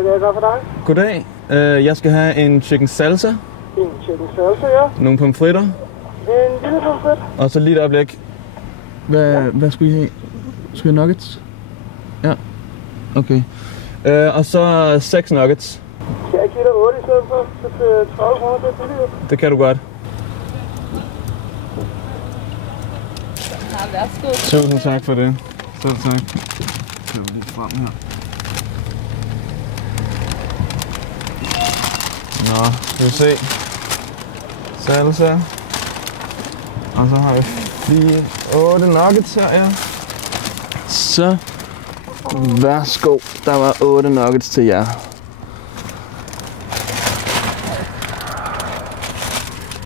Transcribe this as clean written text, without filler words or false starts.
Hvad kan jeg gøre for dig? Goddag. Jeg skal have en chicken salsa. En chicken salsa, ja. Nogle pomfritter. En lille pomfrit. Og så lige et øjeblik. Hvad skulle I have? Skulle I have nuggets? Ja. Okay. Og så 6 nuggets. Kan jeg give dig 8 i stedet for? Så til 30 kroner, det er billigt. Det kan du godt. Ja, værsgo. Tusind tak for det. Selv tak. Jeg vil lige frem her. Nå, skal vi se. Salsa. Og så har vi 8 nuggets her, ja. Så værsgo, der var 8 nuggets til jer.